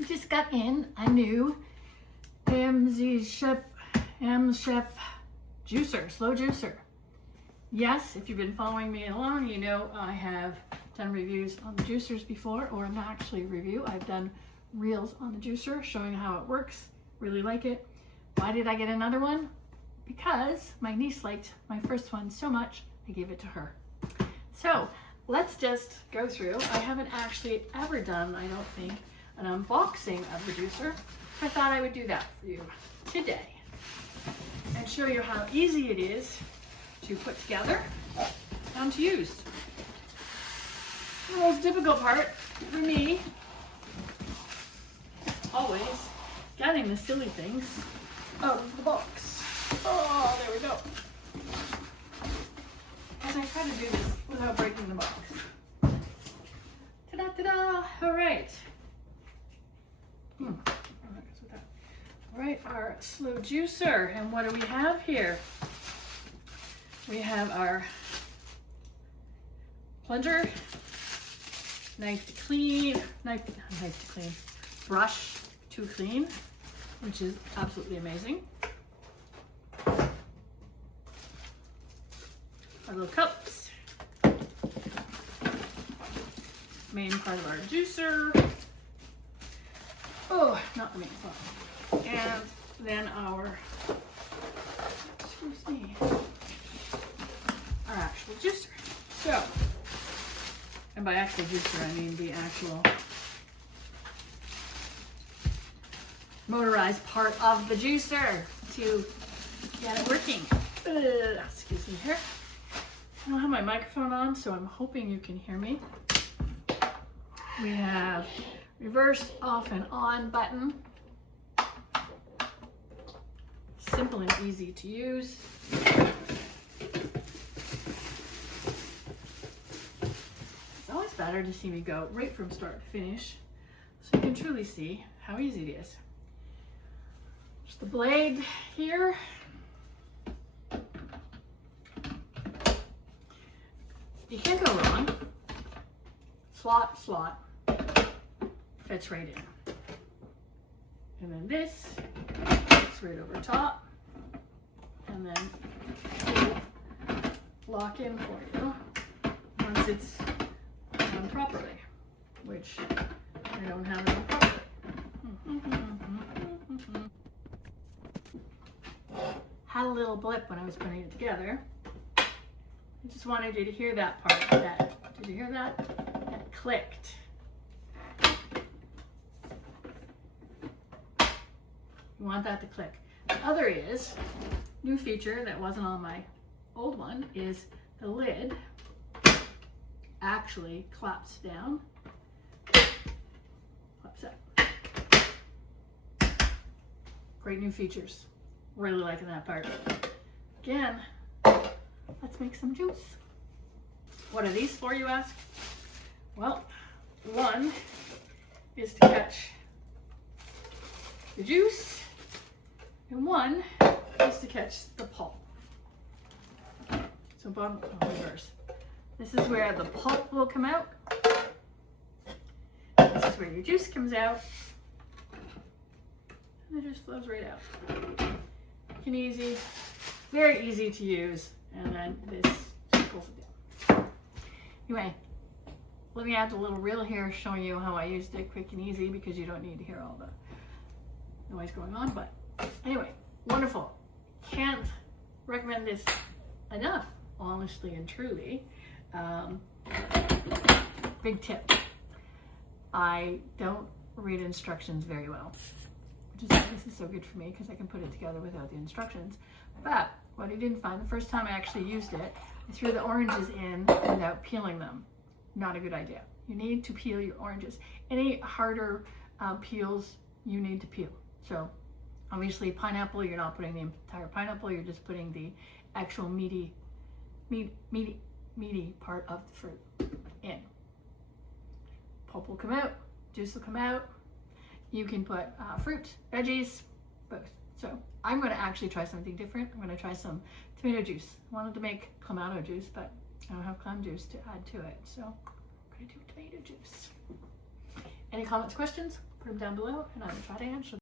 We just got in a new AmzChef juicer, slow juicer. Yes, if you've been following me along, you know I have done reviews on the juicers before, or not actually a review. I've done reels on the juicer showing how it works. Really like it. Why did I get another one? Because my niece liked my first one so much, I gave it to her. So let's just go through. I haven't actually ever done, I don't think, an unboxing of the juicer. I thought I would do that for you today and show you how easy it is to put together and to use. The most difficult part for me, always, getting the silly things out of the box. Oh, there we go. And I try to do this without breaking the box. Ta-da, ta-da! All right. All right, our slow juicer. And what do we have here? We have our plunger, knife to clean, brush to clean, which is absolutely amazing. Our little cups, main part of our juicer. Oh, not the main part. And then our, excuse me, our actual juicer. So, and by actual juicer, I mean the actual motorized part of the juicer to get it working. Excuse me here. I don't have my microphone on, so I'm hoping you can hear me. We have reverse, off, and on button. Simple and easy to use. It's always better to see me go right from start to finish, so you can truly see how easy it is. There's the blade here. You can't go wrong. Slot, slot, fits right in. And then this fits right over top. And then lock in for you once it's done properly, which I don't have it on properly. Had a little blip when I was putting it together. I just wanted you to hear that part. Did you hear that? That clicked. You want that to click. The other is, new feature that wasn't on my old one, is the lid actually claps down, claps up. Great new features. Really liking that part. Again, let's make some juice. What are these for, you ask? Well, one is to catch the juice, and one is to catch the pulp. So bottom, reverse. This is where the pulp will come out. This is where your juice comes out. And it just flows right out. Quick and easy, very easy to use. And then this pulls it down. Anyway, let me add a little reel here showing you how I used it quick and easy, because you don't need to hear all the noise going on. But anyway, wonderful. Can't recommend this enough, honestly and truly. Big tip. I don't read instructions very well, which is why this is so good for me, because I can put it together without the instructions. But what I didn't find, the first time I actually used it, I threw the oranges in without peeling them. Not a good idea. You need to peel your oranges. Any harder peels, you need to peel. So obviously pineapple, you're not putting the entire pineapple, you're just putting the actual meaty part of the fruit in. Pulp will come out, juice will come out. You can put fruit, veggies, both. So I'm going to actually try something different. I'm going to try some tomato juice. I wanted to make clamato juice, but I don't have clam juice to add to it. So I'm going to do tomato juice. Any comments, questions? Put them down below and I will try to answer them.